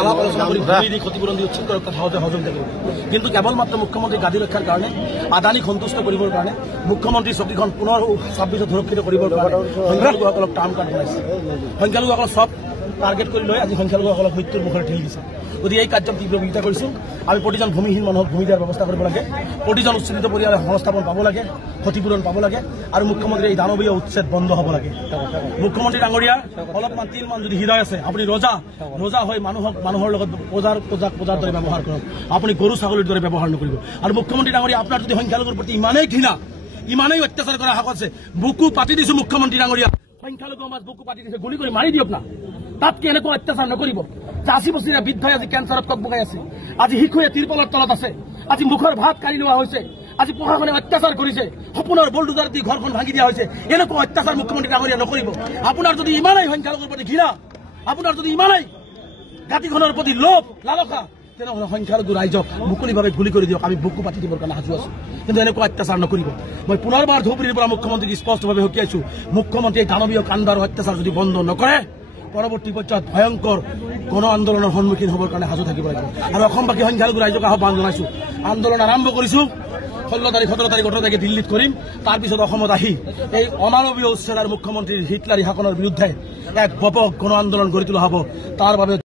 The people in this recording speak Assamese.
আলাপ আলোচনা কৰে ক্ষতিপূৰণ দিয়ে উচ্ছেদ কৰাৰ সহজে হজম থাকে কিন্তু কেবলমাত্ৰ মুখ্যমন্ত্ৰী গাদী ৰক্ষাৰ কাৰণে আদানীক সন্তুষ্ট কৰিবৰ কাৰণে মুখ্যমন্ত্ৰীৰ চকীখন পুনৰ 26 সুৰক্ষিত কৰিবৰ কাৰণে সংখ্যালঘুসকলক টাৰ্ম কাৰ্ড বনাইছে সংখ্যালঘুসকলক সব টাৰ্গেট কৰি লৈ আজি সংখ্যালঘুসকলক মৃত্যুৰ মুখলৈ ঠেলি দিছে গতিকে এই কাৰ্যক তীব্ৰ বিৰোধিতা কৰিছোঁ আমি প্ৰতিজন ভূমিহীন মানুহক ভূমি দিয়াৰ ব্যৱস্থা কৰিব লাগে প্ৰতিজন উচ্ছেদিত পৰিয়ালে সংস্থাপন পাব লাগে ক্ষতিপূৰণ পাব লাগে আৰু মুখ্যমন্ত্ৰীৰ এই দানৱীয় উচ্ছেদ বন্ধ হ'ব লাগে মুখ্যমন্ত্ৰী ডাঙৰীয়া অলপমান তিলমান যদি হৃদয় আছে আপুনি ৰজা হৈ মানুহৰ লগত পূজাৰ দৰে ব্যৱহাৰ কৰক আপুনি গৰু ছাগলীৰ দৰে ব্যৱহাৰ নকৰিব আৰু মুখ্যমন্ত্ৰী ডাঙৰীয়া আপোনাৰ যদি সংখ্যালঘুৰ প্ৰতি ইমানেই ঘৃণা ইমানেই অত্যাচাৰ কৰা হাক আছে বুকু পাতি দিছো মুখ্যমন্ত্ৰী ডাঙৰীয়া সংখ্যালঘু সমাজ বুকু পাতি দিছে গুলি কৰি মাৰি দিয়ক না তাতকে এনেকুৱা অত্যাচাৰ নকৰিব 80 বছৰীয়া বৃদ্ধই আজি কেঞ্চাৰত ককবকাই আছে আজি শিশুৱে তিৰপলৰ তলত আছে আজি মুখৰ ভাত কাঢ়ি লোৱা হৈছে আজি প্ৰশাসনে অত্যাচাৰ কৰিছে সপোনৰ বুলডোজাৰ দি ঘৰখন ভাঙি দিয়া হৈছে এনেকুৱা অত্যাচাৰ মুখ্যমন্ত্ৰী ডাঙৰীয়া নকৰিব আপোনাৰ যদি ইমানেই সংখ্যালঘুৰ প্ৰতি ঘৃণা আপোনাৰ যদি ইমানেই জাতিখনৰ প্ৰতি লোভ লালসা তেনেহ'লে সংখ্যালঘু ৰাইজক মুকলিভাৱে গুলি কৰি দিয়ক আমি বুকু পাতি দিবৰ কাৰণে সাজু আছো কিন্তু এনেকুৱা অত্যাচাৰ নকৰিব মই পুনৰবাৰ ধুবুৰীৰ পৰা মুখ্যমন্ত্ৰীক স্পষ্টভাৱে সকীয়াইছো মুখ্যমন্ত্ৰীয়ে দানৱীয় কাণ্ড আৰু অত্যাচাৰ যদি বন্ধ নকৰে পৰৱৰ্তী পৰ্যায়ত ভয়ংকৰ গণ আন্দোলনৰ সন্মুখীন হ'বৰ কাৰণে সাজু থাকিব লাগিব আৰু অসমবাসী সংখ্যালঘু ৰাইজক আহ্বান জনাইছো আন্দোলন আৰম্ভ কৰিছো 16 তাৰিখ 17 তাৰিখ 18 তাৰিখে দিল্লীত কৰিম তাৰপিছত অসমত আহি এই অমানৱীয় উচ্ছেদ আৰু মুখ্যমন্ত্ৰীৰ হিটলাৰী শাসনৰ বিৰুদ্ধে এক ব্যাপক গণ আন্দোলন গঢ়ি তোলা হ'ব তাৰ বাবে